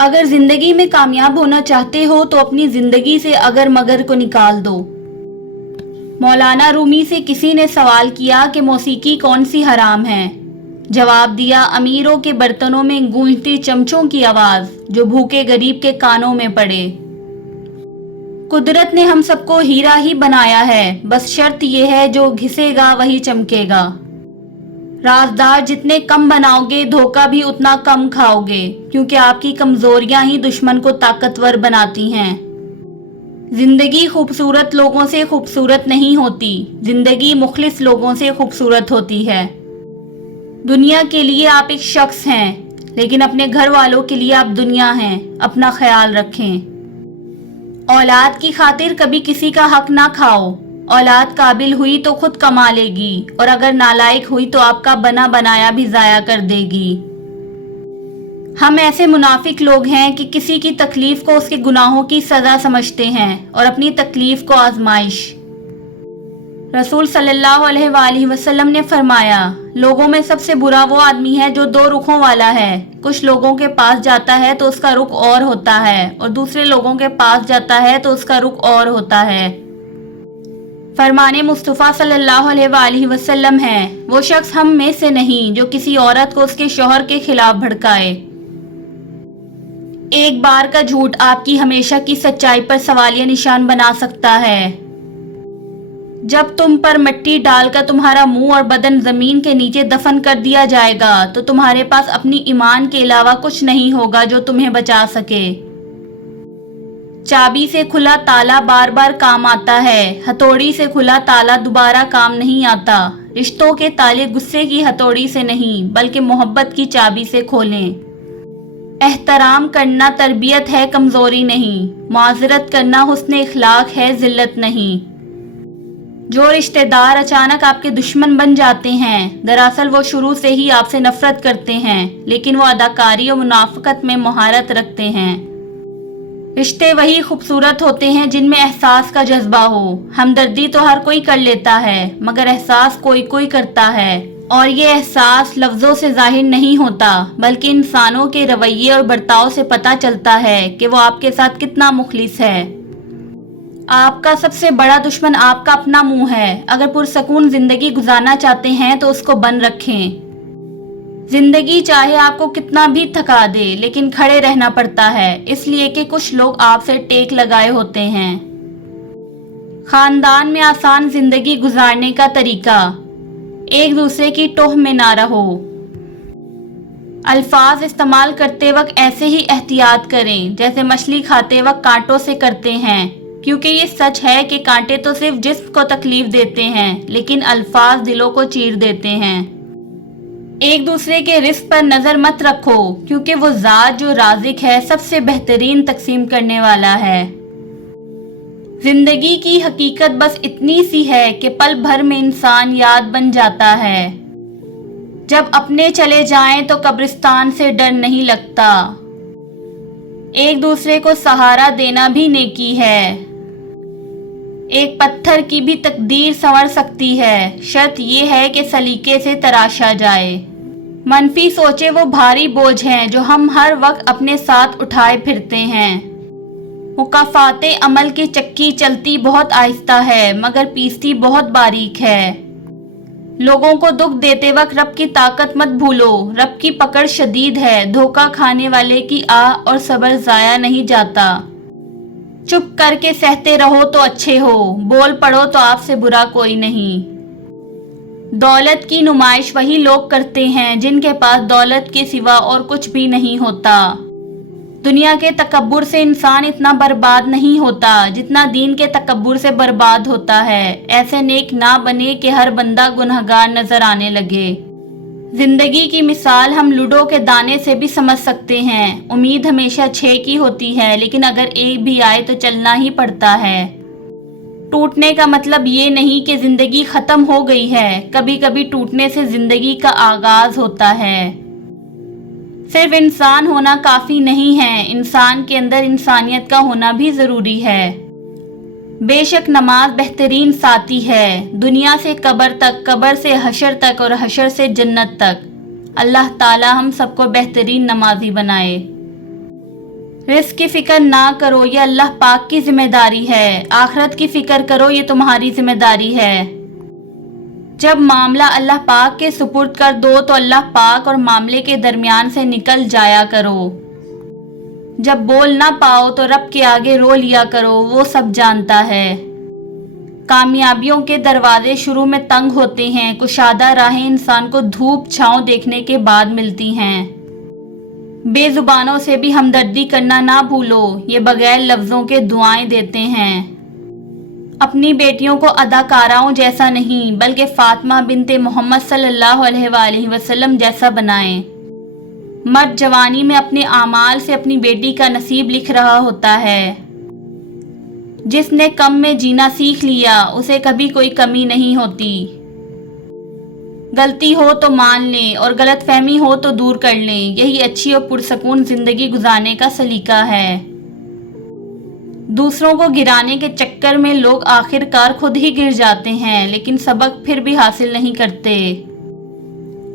اگر زندگی میں کامیاب ہونا چاہتے ہو تو اپنی زندگی سے اگر مگر کو نکال دو۔ مولانا رومی سے کسی نے سوال کیا کہ موسیقی کون سی حرام ہے؟ جواب دیا، امیروں کے برتنوں میں گونجتی چمچوں کی آواز جو بھوکے غریب کے کانوں میں پڑے۔ قدرت نے ہم سب کو ہیرا ہی بنایا ہے، بس شرط یہ ہے جو گھسے گا وہی چمکے گا۔ رازدار جتنے کم بناؤ گے دھوکہ بھی اتنا کم کھاؤ گے، کیونکہ آپ کی کمزوریاں ہی دشمن کو طاقتور بناتی ہیں۔ زندگی خوبصورت لوگوں سے خوبصورت نہیں ہوتی، زندگی مخلص لوگوں سے خوبصورت ہوتی ہے۔ دنیا کے لیے آپ ایک شخص ہیں، لیکن اپنے گھر والوں کے لیے آپ دنیا ہیں۔ اپنا خیال رکھیں۔ اولاد کی خاطر کبھی کسی کا حق نہ کھاؤ۔ اولاد قابل ہوئی تو خود کما لے گی، اور اگر نالائق ہوئی تو آپ کا بنا بنایا بھی ضائع کر دے گی۔ ہم ایسے منافق لوگ ہیں کہ کسی کی تکلیف کو اس کے گناہوں کی سزا سمجھتے ہیں اور اپنی تکلیف کو آزمائش۔ رسول صلی اللہ علیہ وآلہ وسلم نے فرمایا، لوگوں میں سب سے برا وہ آدمی ہے جو دو رخوں والا ہے۔ کچھ لوگوں کے پاس جاتا ہے تو اس کا رخ اور ہوتا ہے، اور دوسرے لوگوں کے پاس جاتا ہے تو اس کا رخ اور ہوتا ہے۔ فرمان مصطفیٰ صلی اللہ علیہ وآلہ وسلم ہے، وہ شخص ہم میں سے نہیں جو کسی عورت کو اس کے شوہر کے خلاف بھڑکائے۔ ایک بار کا جھوٹ آپ کی ہمیشہ کی سچائی پر سوالیہ نشان بنا سکتا ہے۔ جب تم پر مٹی ڈال کر تمہارا منہ اور بدن زمین کے نیچے دفن کر دیا جائے گا تو تمہارے پاس اپنی ایمان کے علاوہ کچھ نہیں ہوگا جو تمہیں بچا سکے۔ چابی سے کھلا تالا بار بار کام آتا ہے، ہتھوڑی سے کھلا تالا دوبارہ کام نہیں آتا۔ رشتوں کے تالے غصے کی ہتھوڑی سے نہیں بلکہ محبت کی چابی سے کھولیں۔ احترام کرنا تربیت ہے، کمزوری نہیں۔ معذرت کرنا حسن اخلاق ہے، ذلت نہیں۔ جو رشتہ دار اچانک آپ کے دشمن بن جاتے ہیں، دراصل وہ شروع سے ہی آپ سے نفرت کرتے ہیں، لیکن وہ اداکاری اور منافقت میں مہارت رکھتے ہیں۔ رشتے وہی خوبصورت ہوتے ہیں جن میں احساس کا جذبہ ہو۔ ہمدردی تو ہر کوئی کر لیتا ہے، مگر احساس کوئی کوئی کرتا ہے، اور یہ احساس لفظوں سے ظاہر نہیں ہوتا بلکہ انسانوں کے رویے اور برتاؤ سے پتہ چلتا ہے کہ وہ آپ کے ساتھ کتنا مخلص ہے۔ آپ کا سب سے بڑا دشمن آپ کا اپنا منہ ہے۔ اگر پرسکون زندگی گزارنا چاہتے ہیں تو اس کو بند رکھیں۔ زندگی چاہے آپ کو کتنا بھی تھکا دے، لیکن کھڑے رہنا پڑتا ہے، اس لیے کہ کچھ لوگ آپ سے ٹیک لگائے ہوتے ہیں۔ خاندان میں آسان زندگی گزارنے کا طریقہ: ایک دوسرے کی ٹوہ میں نہ رہو۔ الفاظ استعمال کرتے وقت ایسے ہی احتیاط کریں جیسے مچھلی کھاتے وقت کانٹوں سے کرتے ہیں، کیونکہ یہ سچ ہے کہ کانٹے تو صرف جسم کو تکلیف دیتے ہیں، لیکن الفاظ دلوں کو چیر دیتے ہیں۔ ایک دوسرے کے رزق پر نظر مت رکھو، کیونکہ وہ ذات جو رازق ہے سب سے بہترین تقسیم کرنے والا ہے۔ زندگی کی حقیقت بس اتنی سی ہے کہ پل بھر میں انسان یاد بن جاتا ہے۔ جب اپنے چلے جائیں تو قبرستان سے ڈر نہیں لگتا۔ ایک دوسرے کو سہارا دینا بھی نیکی ہے۔ ایک پتھر کی بھی تقدیر سنور سکتی ہے، شرط یہ ہے کہ سلیقے سے تراشا جائے۔ منفی سوچیں وہ بھاری بوجھ ہیں جو ہم ہر وقت اپنے ساتھ اٹھائے پھرتے ہیں۔ مکافات عمل کی چکی چلتی بہت آہستہ ہے مگر پیستی بہت باریک ہے۔ لوگوں کو دکھ دیتے وقت رب کی طاقت مت بھولو، رب کی پکڑ شدید ہے، دھوکہ کھانے والے کی آہ اور صبر ضائع نہیں جاتا۔ چپ کر کے سہتے رہو تو اچھے ہو، بول پڑو تو آپ سے برا کوئی نہیں۔ دولت کی نمائش وہی لوگ کرتے ہیں جن کے پاس دولت کے سوا اور کچھ بھی نہیں ہوتا۔ دنیا کے تکبر سے انسان اتنا برباد نہیں ہوتا جتنا دین کے تکبر سے برباد ہوتا ہے۔ ایسے نیک نہ بنے کہ ہر بندہ گنہگار نظر آنے لگے۔ زندگی کی مثال ہم لوڈو کے دانے سے بھی سمجھ سکتے ہیں۔ امید ہمیشہ 6 کی ہوتی ہے، لیکن اگر ایک بھی آئے تو چلنا ہی پڑتا ہے۔ ٹوٹنے کا مطلب یہ نہیں کہ زندگی ختم ہو گئی ہے، کبھی کبھی ٹوٹنے سے زندگی کا آغاز ہوتا ہے۔ صرف انسان ہونا کافی نہیں ہے، انسان کے اندر انسانیت کا ہونا بھی ضروری ہے۔ بے شک نماز بہترین ساتھی ہے، دنیا سے قبر تک، قبر سے حشر تک اور حشر سے جنت تک۔ اللہ تعالی ہم سب کو بہترین نمازی بنائے۔ رزق کی فکر نہ کرو، یہ اللہ پاک کی ذمہ داری ہے۔ آخرت کی فکر کرو، یہ تمہاری ذمہ داری ہے۔ جب معاملہ اللہ پاک کے سپرد کر دو تو اللہ پاک اور معاملے کے درمیان سے نکل جایا کرو۔ جب بول نہ پاؤ تو رب کے آگے رو لیا کرو، وہ سب جانتا ہے۔ کامیابیوں کے دروازے شروع میں تنگ ہوتے ہیں، کشادہ راہیں انسان کو دھوپ چھاؤں دیکھنے کے بعد ملتی ہیں۔ بے زبانوں سے بھی ہمدردی کرنا نہ بھولو، یہ بغیر لفظوں کے دعائیں دیتے ہیں۔ اپنی بیٹیوں کو اداکاراؤں جیسا نہیں بلکہ فاطمہ بنت محمد صلی اللہ علیہ وآلہ وسلم جیسا بنائیں۔ مرد جوانی میں اپنے اعمال سے اپنی بیٹی کا نصیب لکھ رہا ہوتا ہے۔ جس نے کم میں جینا سیکھ لیا اسے کبھی کوئی کمی نہیں ہوتی۔ غلطی ہو تو مان لیں اور غلط فہمی ہو تو دور کر لیں، یہی اچھی اور پرسکون زندگی گزارنے کا سلیقہ ہے۔ دوسروں کو گرانے کے چکر میں لوگ آخر کار خود ہی گر جاتے ہیں، لیکن سبق پھر بھی حاصل نہیں کرتے۔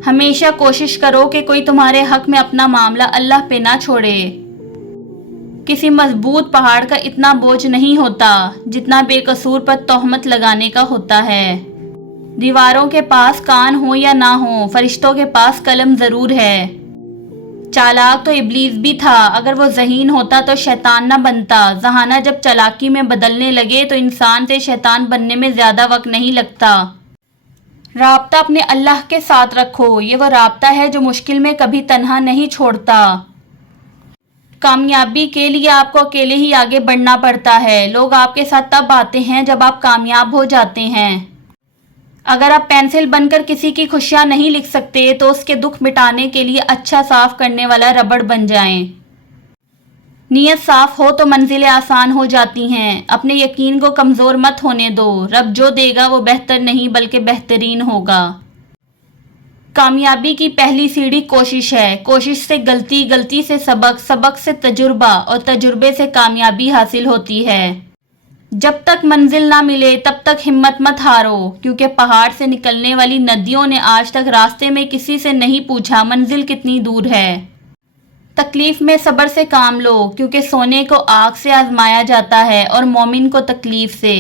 ہمیشہ کوشش کرو کہ کوئی تمہارے حق میں اپنا معاملہ اللہ پہ نہ چھوڑے۔ کسی مضبوط پہاڑ کا اتنا بوجھ نہیں ہوتا جتنا بے قصور پر تہمت لگانے کا ہوتا ہے۔ دیواروں کے پاس کان ہو یا نہ ہو، فرشتوں کے پاس قلم ضرور ہے۔ چالاک تو ابلیس بھی تھا، اگر وہ ذہین ہوتا تو شیطان نہ بنتا۔ ذہانہ جب چالاکی میں بدلنے لگے تو انسان سے شیطان بننے میں زیادہ وقت نہیں لگتا۔ رابطہ اپنے اللہ کے ساتھ رکھو، یہ وہ رابطہ ہے جو مشکل میں کبھی تنہا نہیں چھوڑتا۔ کامیابی کے لیے آپ کو اکیلے ہی آگے بڑھنا پڑتا ہے۔ لوگ آپ کے ساتھ تب آتے ہیں جب آپ کامیاب ہو جاتے ہیں۔ اگر آپ پینسل بن کر کسی کی خوشیاں نہیں لکھ سکتے تو اس کے دکھ مٹانے کے لیے اچھا صاف کرنے والا ربڑ بن جائیں۔ نیت صاف ہو تو منزلیں آسان ہو جاتی ہیں۔ اپنے یقین کو کمزور مت ہونے دو، رب جو دے گا وہ بہتر نہیں بلکہ بہترین ہوگا۔ کامیابی کی پہلی سیڑھی کوشش ہے، کوشش سے غلطی، غلطی سے سبق، سبق سے تجربہ اور تجربے سے کامیابی حاصل ہوتی ہے۔ جب تک منزل نہ ملے تب تک ہمت مت ہارو، کیونکہ پہاڑ سے نکلنے والی ندیوں نے آج تک راستے میں کسی سے نہیں پوچھا منزل کتنی دور ہے۔ تکلیف میں صبر سے کام لو، کیونکہ سونے کو آگ سے آزمایا جاتا ہے اور مومن کو تکلیف سے۔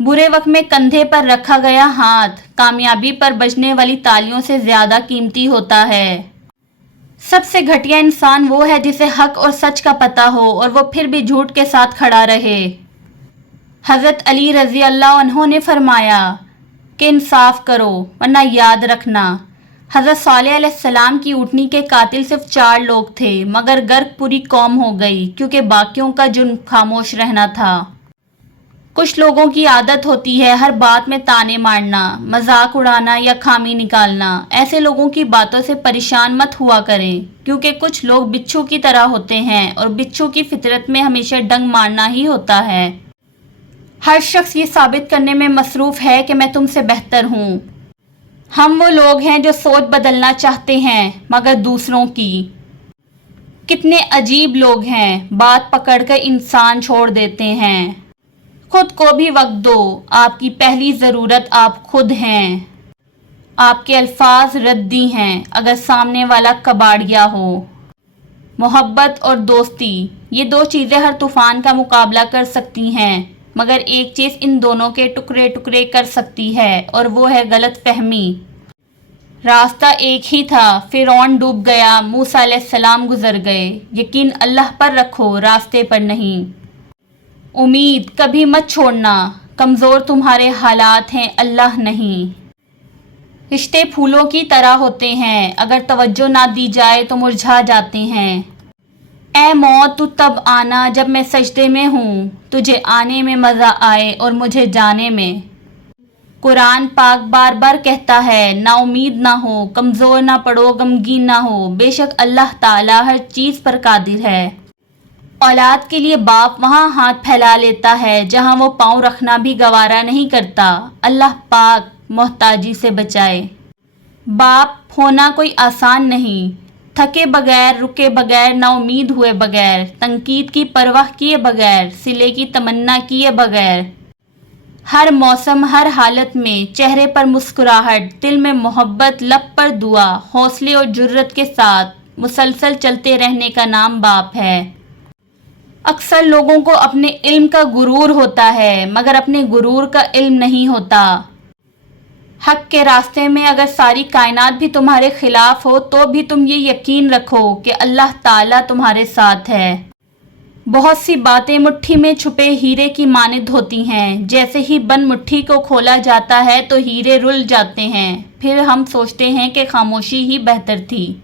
برے وقت میں کندھے پر رکھا گیا ہاتھ کامیابی پر بجنے والی تالیوں سے زیادہ قیمتی ہوتا ہے۔ سب سے گھٹیا انسان وہ ہے جسے حق اور سچ کا پتہ ہو اور وہ پھر بھی جھوٹ کے ساتھ کھڑا رہے۔ حضرت علی رضی اللہ عنہ نے فرمایا کہ انصاف کرو ورنہ یاد رکھنا، حضرت صالح علیہ السلام کی اونٹنی کے قاتل صرف 4 لوگ تھے، مگر غرق پوری قوم ہو گئی کیونکہ باقیوں کا جرم خاموش رہنا تھا۔ کچھ لوگوں کی عادت ہوتی ہے ہر بات میں طعنے مارنا، مذاق اڑانا یا خامی نکالنا۔ ایسے لوگوں کی باتوں سے پریشان مت ہوا کریں، کیونکہ کچھ لوگ بچھو کی طرح ہوتے ہیں اور بچھو کی فطرت میں ہمیشہ ڈنگ مارنا ہی ہوتا ہے۔ ہر شخص یہ ثابت کرنے میں مصروف ہے کہ میں تم سے بہتر ہوں۔ ہم وہ لوگ ہیں جو سوچ بدلنا چاہتے ہیں مگر دوسروں کی۔ کتنے عجیب لوگ ہیں، بات پکڑ کر انسان چھوڑ دیتے ہیں۔ خود کو بھی وقت دو، آپ کی پہلی ضرورت آپ خود ہیں۔ آپ کے الفاظ ردی ہیں اگر سامنے والا کباڑیا ہو۔ محبت اور دوستی، یہ 2 چیزیں ہر طوفان کا مقابلہ کر سکتی ہیں، مگر ایک چیز ان دونوں کے ٹکڑے ٹکڑے کر سکتی ہے اور وہ ہے غلط فہمی۔ راستہ ایک ہی تھا، فرعون ڈوب گیا، موسیٰ علیہ السلام گزر گئے۔ یقین اللہ پر رکھو، راستے پر نہیں۔ امید کبھی مت چھوڑنا، کمزور تمہارے حالات ہیں اللہ نہیں۔ رشتے پھولوں کی طرح ہوتے ہیں، اگر توجہ نہ دی جائے تو مرجھا جاتے ہیں۔ اے موت تو تب آنا جب میں سجدے میں ہوں، تجھے آنے میں مزہ آئے اور مجھے جانے میں۔ قرآن پاک بار بار کہتا ہے نا امید نہ ہو، کمزور نہ پڑو، غمگین نہ ہو، بے شک اللہ تعالیٰ ہر چیز پر قادر ہے۔ اولاد کے لیے باپ وہاں ہاتھ پھیلا لیتا ہے جہاں وہ پاؤں رکھنا بھی گوارا نہیں کرتا۔ اللہ پاک محتاجی سے بچائے۔ باپ ہونا کوئی آسان نہیں، تھکے بغیر، رکے بغیر، نا امید ہوئے بغیر، تنقید کی پرواہ کیے بغیر، صلے کی تمنا کیے بغیر۔ ہر موسم، ہر حالت میں چہرے پر مسکراہٹ، دل میں محبت، لب پر دعا، حوصلے اور جرت کے ساتھ مسلسل چلتے رہنے کا نام باپ ہے۔ اکثر لوگوں کو اپنے علم کا غرور ہوتا ہے مگر اپنے غرور کا علم نہیں ہوتا۔ حق کے راستے میں اگر ساری کائنات بھی تمہارے خلاف ہو تو بھی تم یہ یقین رکھو کہ اللہ تعالیٰ تمہارے ساتھ ہے۔ بہت سی باتیں مٹھی میں چھپے ہیرے کی مانند ہوتی ہیں، جیسے ہی بند مٹھی کو کھولا جاتا ہے تو ہیرے رل جاتے ہیں، پھر ہم سوچتے ہیں کہ خاموشی ہی بہتر تھی۔